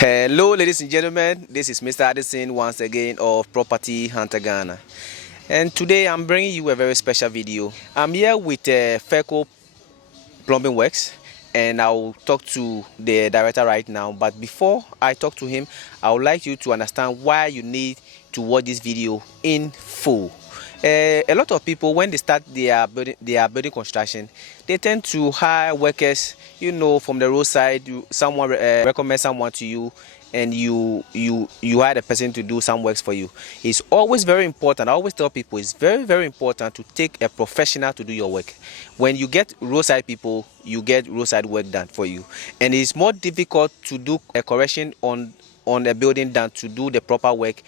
Hello ladies and gentlemen, this is Mr. Addison once again of Property Hunter Ghana, and today I'm bringing you a very special video. I'm here with Feco Plumbing Works, and I'll talk to the director right now. But before I talk to him, I would like you to understand why you need to watch this video in full. A lot of people, when they start their building construction, they tend to hire workers, from the roadside. Someone recommend someone to you, and you hire the person to do some works for you. It's always very important. I always tell people it's very, very important to take a professional to do your work. When you get roadside people, you get roadside work done for you, and it's more difficult to do a correction on a building than to do the proper work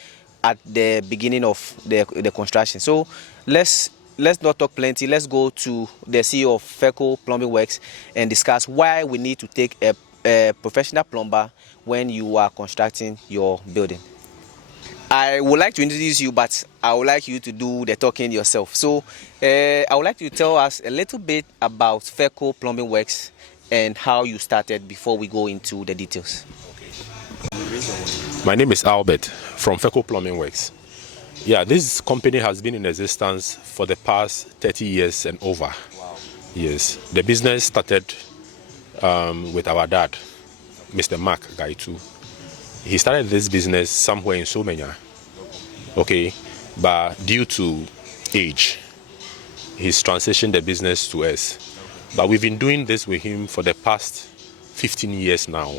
at the beginning of the construction. So let's not talk plenty. Let's go to the CEO of Feco Plumbing Works and discuss why we need to take a professional plumber when you are constructing your building. I would like to introduce you, but I would like you to do the talking yourself. So I would like you to tell us a little bit about Feco Plumbing Works and how you started before we go into the details. My name is Albert from Feco Plumbing Works. Yeah, this company has been in existence for the past 30 years and over. Wow. Yes, the business started with our dad, Mr. Mark Gaitu. He started this business somewhere in Somenya. Okay, but due to age, he's transitioned the business to us. But we've been doing this with him for the past 15 years now.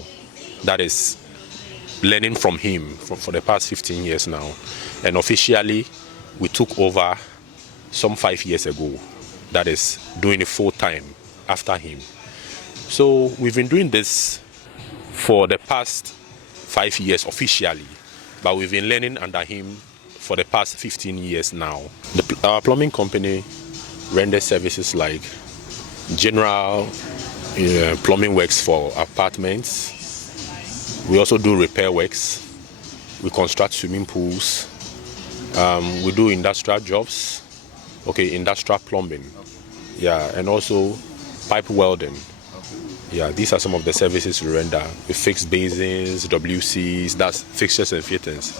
That is learning from him for the past 15 years now, and officially we took over some 5 years ago. That is doing it full time after him. So we've been doing this for the past 5 years officially, but we've been learning under him for the past 15 years now. Our plumbing company renders services like general plumbing works for apartments. We also do repair works. We construct swimming pools. We do industrial jobs. Okay, industrial plumbing. Yeah, and also pipe welding. Yeah, these are some of the services we render. We fix basins, WCs, that's fixtures and fittings.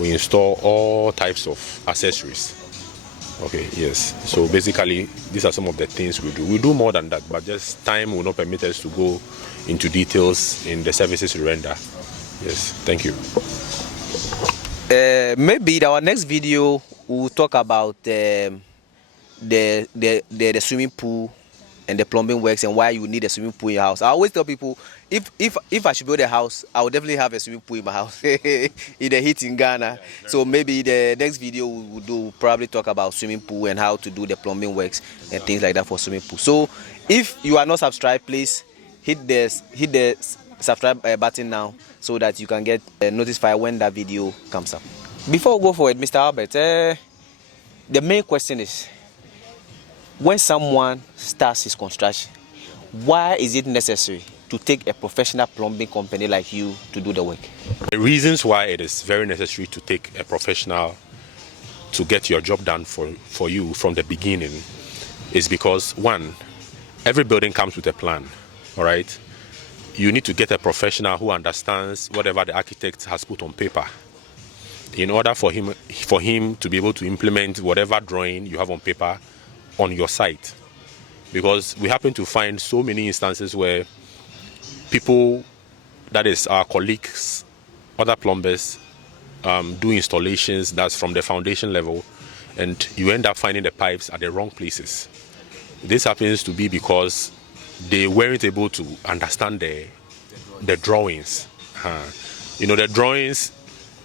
We install all types of accessories. Okay, yes. So basically, these are some of the things we do. We do more than that, but just time will not permit us to go into details in the services we render. Yes, thank you. Maybe in our next video we'll talk about the swimming pool and the plumbing works and why you need a swimming pool in your house. I always tell people, if I should build a house, I would definitely have a swimming pool in my house. In the heat in Ghana. So maybe the next video we'll probably talk about swimming pool and how to do the plumbing works and things like that for swimming pool. So if you are not subscribed, please hit the subscribe button now so that you can get notified when that video comes up. Before we go forward, Mr. Albert, the main question is, when someone starts his construction, why is it necessary to take a professional plumbing company like you to do the work? The reasons why it is very necessary to take a professional to get your job done for you from the beginning is because, one, every building comes with a plan. All right, you need to get a professional who understands whatever the architect has put on paper in order for him to be able to implement whatever drawing you have on paper on your site. Because we happen to find so many instances where people, that is our colleagues, other plumbers, do installations that's from the foundation level, and you end up finding the pipes at the wrong places. This happens to be because they weren't able to understand the drawings. The drawings,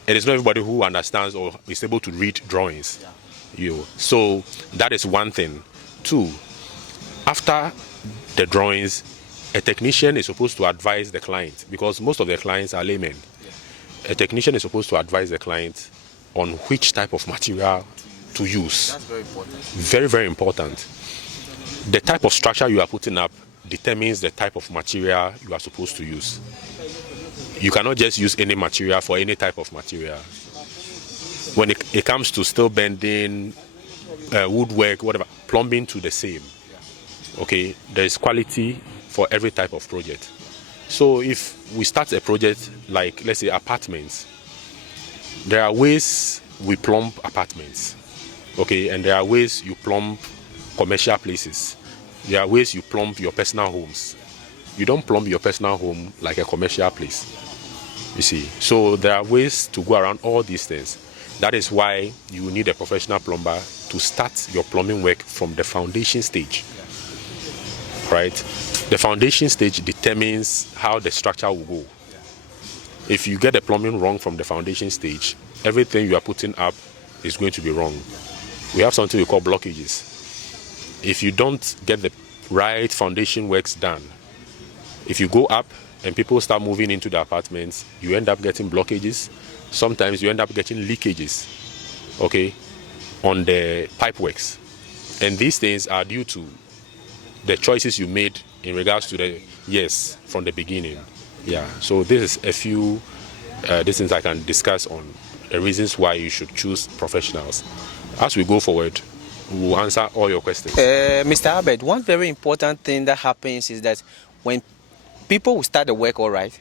it is not everybody who understands or is able to read drawings. So that is one thing. Two, after the drawings, a technician is supposed to advise the client, because most of the clients are laymen. A technician is supposed to advise the client on which type of material to use. That's very important. Very, very important. The type of structure you are putting up determines the type of material you are supposed to use. You cannot just use any material for any type of material. When it comes to steel bending, woodwork, whatever, plumbing to the same. Okay, there is quality for every type of project. So if we start a project like, let's say, apartments, there are ways we plumb apartments, okay, and there are ways you plumb commercial places. There are ways you plumb your personal homes. You don't plumb your personal home like a commercial place, you see. So there are ways to go around all these things. That is why you need a professional plumber to start your plumbing work from the foundation stage, right? The foundation stage determines how the structure will go. If you get the plumbing wrong from the foundation stage, everything you are putting up is going to be wrong. We have something we call blockages. If you don't get the right foundation works done, if you go up and people start moving into the apartments, you end up getting blockages. Sometimes you end up getting leakages, okay, on the pipe works. And these things are due to the choices you made in regards to the yes from the beginning. Yeah, so this is a few these things I can discuss on the reasons why you should choose professionals. As we go forward, we will answer all your questions. Mr. Albert, one very important thing that happens is that when people will start the work all right,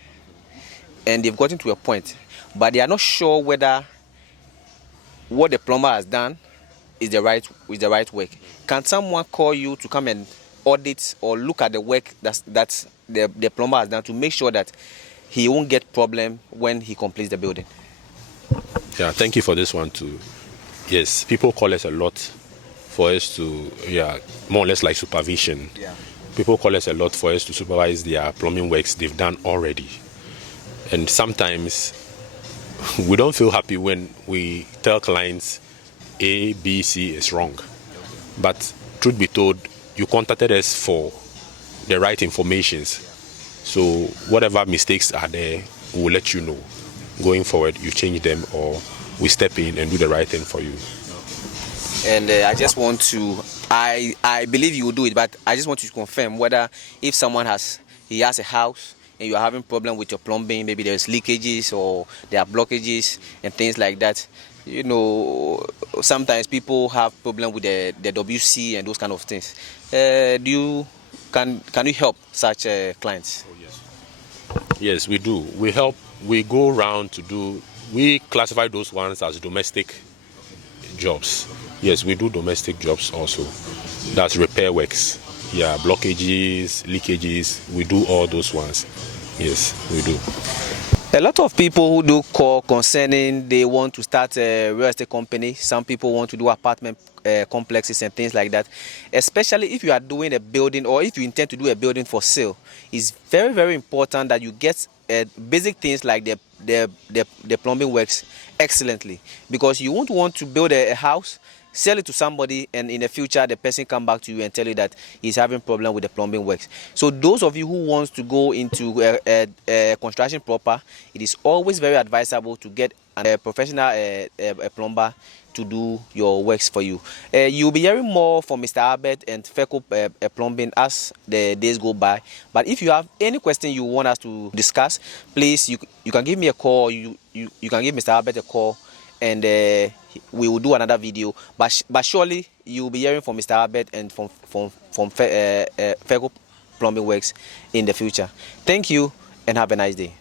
and they've gotten to a point, but they are not sure whether what the plumber has done is the right work. Can someone call you to come and audit or look at the work that the plumber has done to make sure that he won't get problem when he completes the building? Yeah, thank you for this one too. Yes, people call us a lot for us to, more or less like supervision. Yeah. People call us a lot for us to supervise their plumbing works they've done already. And sometimes we don't feel happy when we tell clients A, B, C is wrong. But truth be told, you contacted us for the right informations. So whatever mistakes are there, we'll let you know. Going forward, you change them or we step in and do the right thing for you. And I just want to, I believe you will do it, but I just want you to confirm whether if someone has a house and you are having problem with your plumbing, maybe there's leakages or there are blockages and things like that. You know, sometimes people have problem with the WC and those kind of things. Can you help such clients? Oh, yes. Yes, we do. We help. We go around we classify those ones as domestic jobs. Yes, we do domestic jobs also. That's repair works. Yeah, blockages, leakages, we do all those ones. Yes, we do. A lot of people who do call concerning they want to start a real estate company. Some people want to do apartment complexes and things like that. Especially if you are doing a building or if you intend to do a building for sale, it's very, very important that you get basic things like the plumbing works excellently, because you won't want to build a house, sell it to somebody, and in the future the person come back to you and tell you that he's having problem with the plumbing works. So those of you who wants to go into construction proper, it is always very advisable to get a professional a plumber to do your works for you. You'll be hearing more from Mr. Albert and Feco Plumbing as the days go by. But if you have any question you want us to discuss, please you can give me a call. You can give Mr. Albert a call, and we will do another video. But surely you will be hearing from Mr. Albert and from Feco Plumbing Works in the future. Thank you and have a nice day.